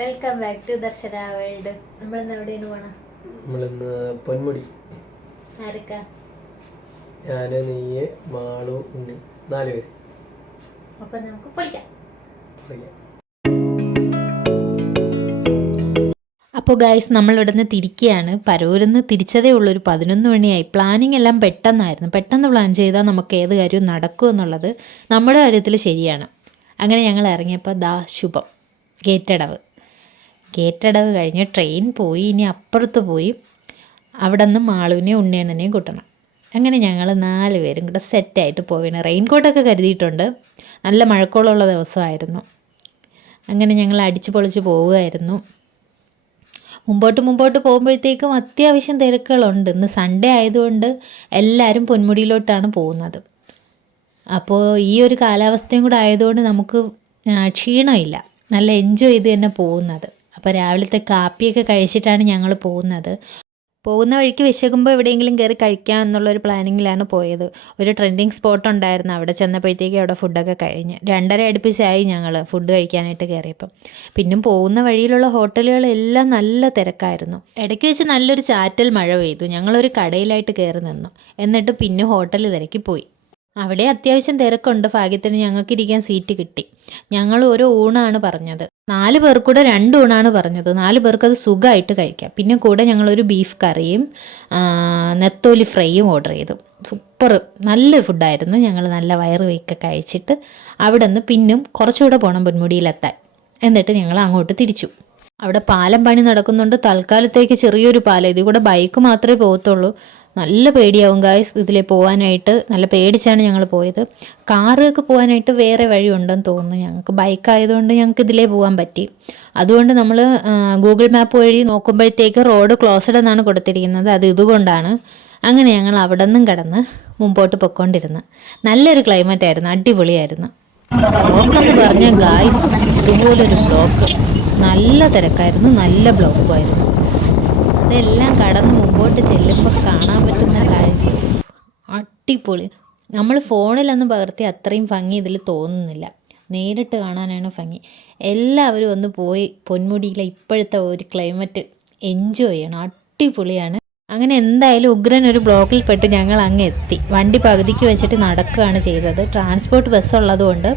Welcome back to Darshana world നമ്മൾ ഇന്ന് എവിടെയാണ് പോണ? നമ്മളിന്ന് പൊന്മുടി. ആരൊക്കെ? ഞാൻ നീയെ മാളു ഉണ്ണി. നാല് പേര്. അപ്പൊ നമുക്ക് പൊളിക്കാം. തുടങ്ങിയ അപ്പോൾ ഗായ്സ് നമ്മൾ ഇവിടുന്ന് തിരിക്കുകയാണ് പരൂരിന്ന് തിരിച്ചതേ ഉള്ളൂ. ഒരു പതിനൊന്ന് മണിയായി. പ്ലാനിങ് എല്ലാം പെട്ടെന്നായിരുന്നു. പെട്ടെന്ന് പ്ലാൻ ചെയ്താൽ നമുക്ക് ഏത് കാര്യവും നടക്കും എന്നുള്ളത് നമ്മുടെ കാര്യത്തിൽ ശരിയാണ്. അങ്ങനെ ഞങ്ങൾ ഇറങ്ങിയപ്പോൾ ദാ ശുഭം. ഗേറ്റടവ് ഗേറ്റടവ് കഴിഞ്ഞ് ട്രെയിൻ പോയി ഇനി അപ്പുറത്ത് പോയി അവിടെ നിന്ന് മാളുവിനെയും ഉണ്ണിയണ്ണനെയും കൂട്ടണം. അങ്ങനെ ഞങ്ങൾ നാല് പേരും കൂടെ സെറ്റായിട്ട് പോവുകയാണ് റെയിൻകോട്ടൊക്കെ കരുതിയിട്ടുണ്ട്. നല്ല മഴക്കോളമുള്ള ദിവസമായിരുന്നു. അങ്ങനെ ഞങ്ങൾ അടിച്ചു പൊളിച്ച് പോവുകയായിരുന്നു. മുമ്പോട്ട് മുമ്പോട്ട് പോകുമ്പോഴത്തേക്കും അത്യാവശ്യം തിരക്കുകളുണ്ട്. ഇന്ന് സൺഡേ ആയതുകൊണ്ട് എല്ലാവരും പൊന്മുടിയിലോട്ടാണ് പോകുന്നത്. അപ്പോൾ ഈ ഒരു കാലാവസ്ഥയും കൂടെ ആയതുകൊണ്ട് നമുക്ക് ക്ഷീണമില്ല. നല്ല എൻജോയ് ചെയ്ത് തന്നെ പോകുന്നത്. അപ്പോൾ രാവിലത്തെ കാപ്പിയൊക്കെ കഴിച്ചിട്ടാണ് ഞങ്ങൾ പോകുന്നത്. പോകുന്ന വഴിക്ക് വിശകുമ്പോൾ എവിടെയെങ്കിലും കയറി കഴിക്കാം എന്നുള്ളൊരു പ്ലാനിങ്ങിലാണ് പോയത്. ഒരു ട്രെൻഡിങ് സ്പോട്ട് ഉണ്ടായിരുന്നു. അവിടെ ചെന്നപ്പോഴത്തേക്ക് അവിടെ ഫുഡൊക്കെ കഴിഞ്ഞ്. രണ്ടര അടുപ്പിച്ചായി ഞങ്ങൾ ഫുഡ് കഴിക്കാനായിട്ട് കയറിയപ്പം പിന്നും പോകുന്ന വഴിയിലുള്ള ഹോട്ടലുകളെല്ലാം നല്ല തിരക്കായിരുന്നു. ഇടയ്ക്ക് വെച്ച് നല്ലൊരു ചാറ്റൽ മഴ പെയ്തു. ഞങ്ങളൊരു കടയിലായിട്ട് കയറി നിന്നു. എന്നിട്ട് പിന്നെ ഹോട്ടൽ തിരക്കി പോയി അവിടെ അത്യാവശ്യം തിരക്കുണ്ട്. ഭാഗ്യത്തിന് ഞങ്ങൾക്ക് ഇരിക്കാൻ സീറ്റ് കിട്ടി. ഞങ്ങൾ ഓരോ ഊണാണ് പറഞ്ഞത്. നാല് പേർക്കൂടെ രണ്ട് ഊണാണ് പറഞ്ഞത്. നാല് പേർക്ക് അത് സുഖമായിട്ട് കഴിക്കാം. പിന്നെ കൂടെ ഞങ്ങളൊരു ബീഫ് കറിയും നെത്തോലി ഫ്രൈയും ഓർഡർ ചെയ്തു. സൂപ്പർ. നല്ല ഫുഡായിരുന്നു. ഞങ്ങൾ നല്ല വയറ് വയ്ക്കെ കഴിച്ചിട്ട് അവിടെ നിന്ന് പിന്നും കുറച്ചുകൂടെ പോകണം പൊന്മുടിയിലെത്താൻ. എന്നിട്ട് ഞങ്ങൾ അങ്ങോട്ട് തിരിച്ചു. അവിടെ പാലം പണി നടക്കുന്നുണ്ട്. തൽക്കാലത്തേക്ക് ചെറിയൊരു പാലം. ഇതിൽ കൂടെ ബൈക്ക് മാത്രമേ പോകത്തുള്ളൂ. നല്ല പേടിയാവും ഗായ്സ് ഇതിലെ പോകാനായിട്ട് നല്ല പേടിച്ചാണ് ഞങ്ങൾ പോയത്. കാറൊക്കെ പോകാനായിട്ട് വേറെ വഴിയുണ്ടെന്ന് തോന്നുന്നു ഞങ്ങൾക്ക്. ബൈക്കായതുകൊണ്ട് ഞങ്ങൾക്ക് ഇതിലേ പോകാൻ പറ്റി. അതുകൊണ്ട് നമ്മൾ ഗൂഗിൾ മാപ്പ് വഴി നോക്കുമ്പോഴത്തേക്ക് റോഡ് ക്ലോസ്ഡ് എന്നാണ് കൊടുത്തിരിക്കുന്നത്. അത് ഇതുകൊണ്ടാണ്. അങ്ങനെ ഞങ്ങൾ അവിടെ നിന്നും കിടന്ന് മുമ്പോട്ട് പൊയ്ക്കൊണ്ടിരുന്നു നല്ലൊരു ക്ലൈമറ്റ് ആയിരുന്നു അടിപൊളിയായിരുന്നു. പറഞ്ഞ ഗായ്സ് ഇതുപോലൊരു ബ്ലോക്ക് നല്ല തിരക്കായിരുന്നു നല്ല ബ്ലോക്കുമായിരുന്നു അതെല്ലാം കടന്ന് മുമ്പോട്ട് ചെല്ലുമ്പോൾ കാണാൻ പറ്റുന്ന കാഴ്ച. അടിപൊളി. നമ്മൾ ഫോണിലൊന്നും പകർത്തി അത്രയും ഭംഗി ഇതിൽ തോന്നുന്നില്ല. നേരിട്ട് കാണാനാണ് ഭംഗി. എല്ലാവരും ഒന്ന് പോയി പൊന്മുടിയിലെ ഇപ്പോഴത്തെ ഒരു ക്ലൈമറ്റ് എൻജോയ് ചെയ്യണം. അടിപൊളിയാണ്. അങ്ങനെ എന്തായാലും ഉഗ്രൻ ഒരു ബ്ലോക്കിൽ പെട്ട് ഞങ്ങൾ അങ്ങ് എത്തി. വണ്ടി പകുതിക്ക് വെച്ചിട്ട് നടക്കുകയാണ് ചെയ്തത്. ട്രാൻസ്പോർട്ട് ബസ് ഉള്ളതുകൊണ്ട്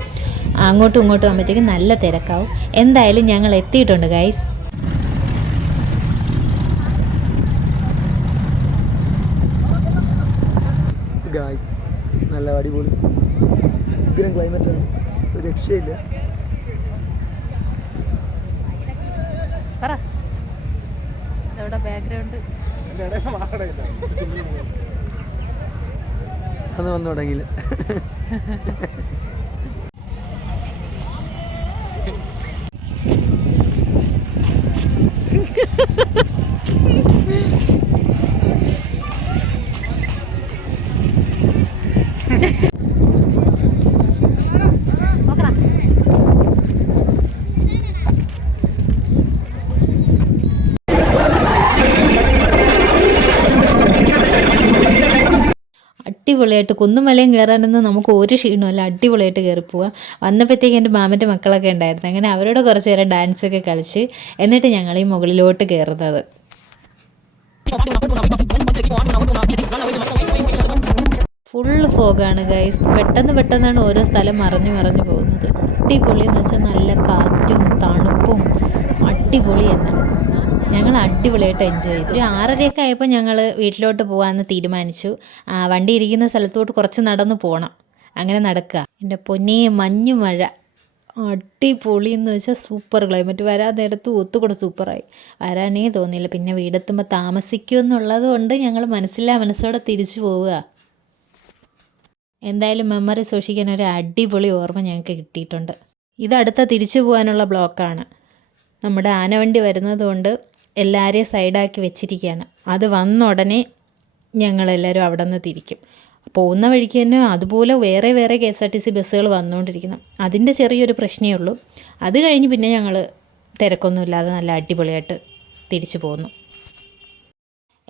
അങ്ങോട്ടും ഇങ്ങോട്ടും ആകുമ്പോഴത്തേക്കും നല്ല തിരക്കാവും. എന്തായാലും ഞങ്ങൾ എത്തിയിട്ടുണ്ട് ഗൈസ് ഗായ്സ് നല്ല അടിപൊളി. ഉഗ്രം ക്ലൈമറ്റ് ആണ്. ഒരു രക്ഷയില്ല. അത് വന്നു തുടങ്ങിയില്ല. അടിപൊളിയായിട്ട് കുന്നുമലയും കയറാനൊന്നും നമുക്ക് ഒരു ക്ഷീണമല്ല അടിപൊളിയായിട്ട് കയറി പോവുക വന്നപ്പോഴത്തേക്ക് എന്റെ മാമന്റെ മക്കളൊക്കെ ഉണ്ടായിരുന്നു. അങ്ങനെ അവരോട് കുറച്ച് നേരം ഡാൻസൊക്കെ കളിച്ച് എന്നിട്ട് ഞങ്ങൾ ഈ മുകളിലോട്ട് കയറുന്നത് ഫുള്ള് ഫോഗാണ് ഗൈസ് പെട്ടെന്ന് പെട്ടെന്നാണ് ഓരോ സ്ഥലം മറിഞ്ഞു മറിഞ്ഞു പോകുന്നത്. അടിപൊളി എന്ന് വെച്ചാൽ നല്ല കാറ്റും തണുപ്പും അടിപൊളി തന്നെ. ഞങ്ങൾ അടിപൊളിയായിട്ട് എൻജോയ് ചെയ്തു. ഒരു ആറരയൊക്കെ ആയപ്പോൾ ഞങ്ങൾ വീട്ടിലോട്ട് പോകാമെന്ന് തീരുമാനിച്ചു. വണ്ടി ഇരിക്കുന്ന സ്ഥലത്തോട്ട് കുറച്ച് നടന്ന് പോകണം അങ്ങനെ നടക്കുക എന്റെ പൊന്നേ മഞ്ഞു മഴ. അടിപൊളി എന്ന് വെച്ചാൽ സൂപ്പർ ക്ലൈമറ്റ് വരാൻ നേരത്ത് ഒത്തുകൂടെ സൂപ്പറായി വരാനേ തോന്നിയില്ല. പിന്നെ വീടെത്തുമ്പോൾ താമസിക്കുമെന്നുള്ളത് കൊണ്ട് ഞങ്ങൾ മനസ്സിലാ മനസ്സോടെ തിരിച്ചു പോവുക. എന്തായാലും മെമ്മറി സൂക്ഷിക്കാൻ ഒരു അടിപൊളി ഓർമ്മ ഞങ്ങൾക്ക് കിട്ടിയിട്ടുണ്ട്. ഇതടുത്ത തിരിച്ചു പോകാനുള്ള ബ്ലോക്കാണ് നമ്മുടെ ആനവണ്ടി വരുന്നത് കൊണ്ട് എല്ലാവരെയും സൈഡാക്കി വെച്ചിരിക്കുകയാണ്. അത് വന്ന ഉടനെ ഞങ്ങളെല്ലാവരും അവിടെ നിന്ന് തിരിക്കും. പോകുന്ന വഴിക്ക് തന്നെ അതുപോലെ വേറെ വേറെ K S R T C ബസ്സുകൾ വന്നുകൊണ്ടിരിക്കുന്നു. അതിന്റെ ചെറിയൊരു പ്രശ്നമേ ഉള്ളൂ. അത് കഴിഞ്ഞ് പിന്നെ ഞങ്ങൾ തിരക്കൊന്നുമില്ലാതെ നല്ല അടിപൊളിയായിട്ട് തിരിച്ചു പോന്നു.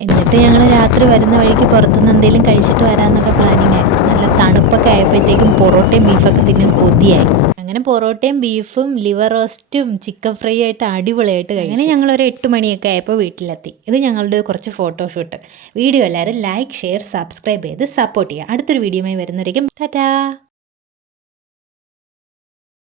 എന്നിട്ട് ഞങ്ങൾ രാത്രി വരുന്ന വഴിക്ക് പുറത്തുനിന്ന് എന്തെങ്കിലും കഴിച്ചിട്ട് വരാമെന്നൊക്കെ പ്ലാനിങ് ആയിരുന്നു. നല്ല തണുപ്പൊക്കെ ആയപ്പോഴത്തേക്കും പൊറോട്ടയും ബീഫൊക്കെ തിന്നാൻ കൊതിയായി. അങ്ങനെ പൊറോട്ടയും ബീഫും ലിവർ റോസ്റ്റും ചിക്കൻ ഫ്രൈ ആയിട്ട് അടിപൊളിയായിട്ട് കഴിച്ചു. അങ്ങനെ ഒരു എട്ട് മണിയൊക്കെ ആയപ്പോൾ വീട്ടിലെത്തി. ഇത് ഞങ്ങളുടെ കുറച്ച് ഫോട്ടോഷൂട്ട് വീഡിയോ എല്ലാവരും ലൈക്ക് ഷെയർ സബ്സ്ക്രൈബ് ചെയ്ത് സപ്പോർട്ട് ചെയ്യുക. അടുത്തൊരു വീഡിയോയുമായി വരുന്നവരേക്കും ടാറ്റാ